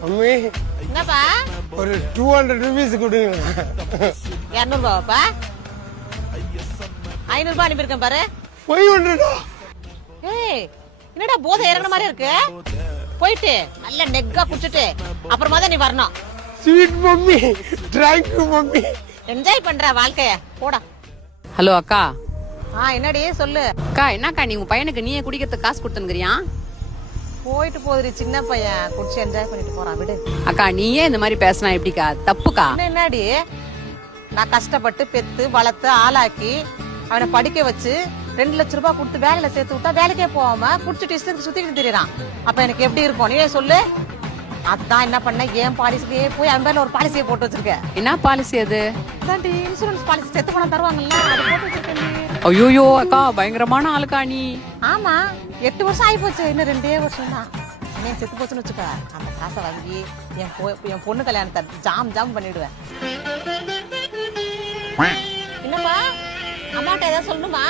Mummy என்னப்பா? ஒரு two hundred rupees கொடுங்க. இரநூறுபாப்பா ஐநூறுபா அனுப்பியிருக்கேன் பாரு. ஃபைவ் ஹண்ட்ரடா ஏய் என்னடா போதை இறங்குன மாதிரி இருக்கு? போயிட்டு நல்ல நெக்கா குடிச்சிட்டு அப்புறமா தான் நீ வரணும். Sweet mummy thank you mummy enjoy பண்ற வாழ்க்கைய. போடா. ஹலோ அக்கா. ஆ என்னடி சொல்லு. அக்கா என்னக்கா நீ உன் பையனுக்கு நீயே குடிக்கிறதுக்கு காசு கொடுத்துனுங்கிறியா போயிட்டு போகுதுடி சின்ன பையன். குடிச்சு என்ஜாய் பண்ணிட்டு போறான் விடு. அக்கா நீயே இந்த மாதிரி பேசினா எப்படிக்கா? தப்புக்கா? இன்னும் என்னடி? நான் கஷ்டப்பட்டு பெத்து வளர்த்து ஆளாக்கி அவனை படிக்க வச்சு ரெண்டு லட்ச ரூபாய் கொடுத்து வேலையில சேர்த்து விட்டா வேலைக்கே போகாம குடிச்சிட்டு இஷ்டத்துக்கு சுத்திட்டு திரியறான். அப்ப எனக்கு எப்படி இருக்கும்? நீயே சொல்லு. அதான் என்ன பண்ண? ஏன் பாலிசிக்கே போய் அவன் பேர்ல ஒரு பாலிசியை போட்டு வச்சிருக்கேன். என்ன பாலிசி அது? அதான்டி இன்சூரன்ஸ் பாலிசி செத்து பணம் தருவாங்கல்ல? அது போட்டு வச்சிருக்கேன்டி. ஐயோயோ அக்கா பயங்கரமான ஆளுக்கா நீ. ஆமா எட்டு வருஷம் ஆகி போச்சு இன்னும் ரெண்டே வருஷம் தான். நீ செத்து போச்சுன்னு வச்சுக்க. அந்த காசை வாங்கி என் பொ- என் பொண்ணு கல்யாணத்தை ஜாம் ஜாம் பண்ணிடுவேன். என்னப்பா? அம்மாட்ட ஏதாவது சொல்லணுமா?